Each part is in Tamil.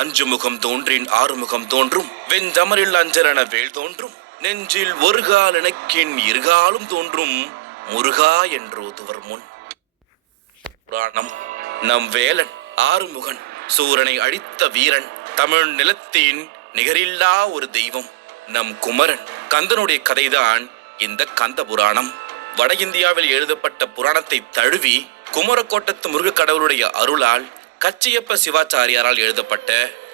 அஞ்சு முகம் தோன்றின் ஆறு முகம் தோன்றும் வெஞ்சமரில் அஞ்சலென வேல் தோன்றும் நெஞ்சில் ஒரு கால் எனக்கின் இருகாலும் தோன்றும் முருகா என்றோதுவர் முன். புராணம். நம் வேலன் ஆறுமுகன், சூரனை அழித்த வீரன், தமிழ் நிலத்தின் நிகரில்லா ஒரு தெய்வம் நம் குமரன். கந்தனுடைய கதைதான் இந்த கந்த புராணம். வட இந்தியாவில் எழுதப்பட்ட புராணத்தை தழுவி குமரக்கோட்டத்து முருக கடவுளுடைய அருளால் கச்சியப்ப சிவாச்சாரியாரால் எழுதப்பட்ட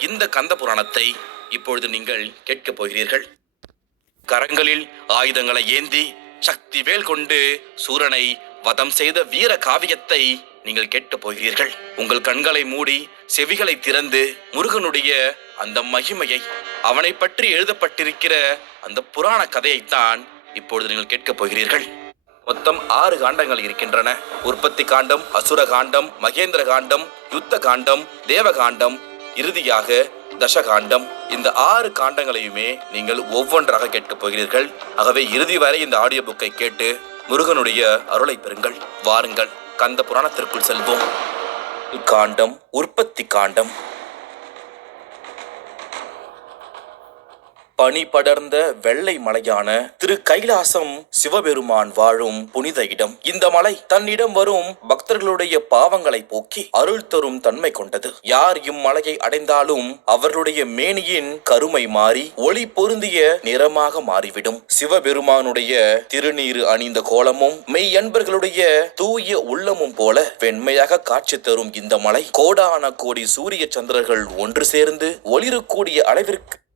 இந்த கந்த புராணத்தை இப்பொழுது நீங்கள் கேட்கப் போகிறீர்கள். கரங்களில் ஆயுதங்களை ஏந்தி சக்தி வேல் கொண்டு சூரனை வதம் செய்த வீர காவியத்தை நீங்கள் கேட்கப் போகிறீர்கள். உங்கள் கண்களை மூடி செவிகளை திறந்து முருகனுடைய அந்த மகிமையை, அவனை பற்றி எழுதப்பட்டிருக்கிற அந்த புராண கதையைத்தான் இப்பொழுது நீங்கள் கேட்கப் போகிறீர்கள். மொத்தம் 6 காண்டங்கள் இருக்கின்றன. உற்பத்தி காண்டம், அசுர காண்டம், மகேந்திர காண்டம், யுத்த காண்டம், தேவகாண்டம், இறுதியாக தசகாண்டம். இந்த 6 காண்டங்களையுமே நீங்கள் ஒவ்வொன்றாக கேட்கப் போகிறீர்கள். ஆகவே இறுதி வரை இந்த ஆடியோ புக்கை கேட்டு முருகனுடைய அருளை பெறுங்கள். வாருங்கள், கந்த புராணத்திற்குள் செல்வோம். காண்டம், உற்பத்தி காண்டம். பனி படர்ந்த வெள்ளை மலையான திரு கைலாசம் சிவபெருமான் வாழும் புனித இடம். இந்த மலை தன்னிடம் வரும் பக்தர்களுடைய பாவங்களை போக்கி அருள் தரும் தன்மை கொண்டது. யார் இம்மலையை அடைந்தாலும் அவர்களுடைய மேனியின் கருமை மாறி ஒளி பொருந்திய நிறமாக மாறிவிடும். சிவபெருமானுடைய திருநீறு அணிந்த கோலமும் மெய் அன்பர்களுடைய தூய உள்ளமும் போல வெண்மையாக காட்சி தரும் இந்த மலை கோடான கோடி சூரிய சந்திரர்கள் ஒன்று சேர்ந்து ஒளிரக்கூடிய அளவிற்கு